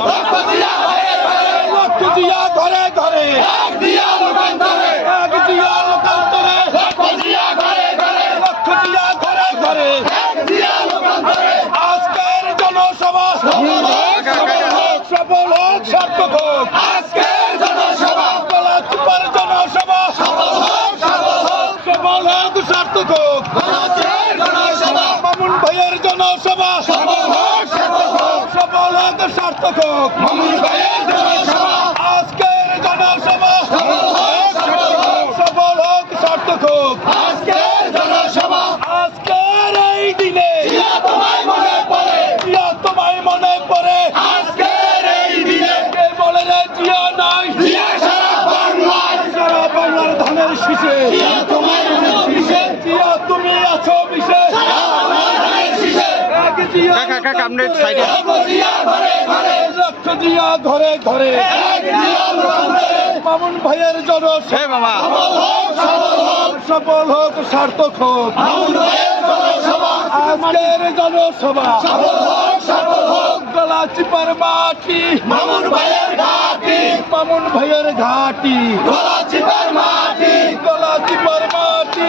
লক্ষ জিয়া ঘরে ঘরে এক জিয়া লোকান্তরে লক্ষ জিয়া ঘরে ঘরে আজকের জনসভা সফল হোক সার্থক হোক আজকের জনসভা গলাচিপার জনসভা সফল হোক সার্থক হোক মামুন ভাইয়ের জনসভা সফল হোক সার্থক হোক মামুন ভাইয়ের জনসভা আজকের জনসভা সফল হোক সার্থক হোক আজকের জনসভা আজকের এই দিনে তোমায় মনে পড়ে আজকের এই দিনে কে বলে রে জিয়া নাই জিয়া সারা বাংলার ধানের শীষে জিয়া তুমি আছো বিশেষ লক্ষ জিয়া ঘরে ঘরে মামুন ভাইয়ের জনসভা সফল হোক সার্থক হোক আজকের জনসভা গলাচিপার মাটি মামুন ভাইয়ের ঘাটি গলাচিপার মাটি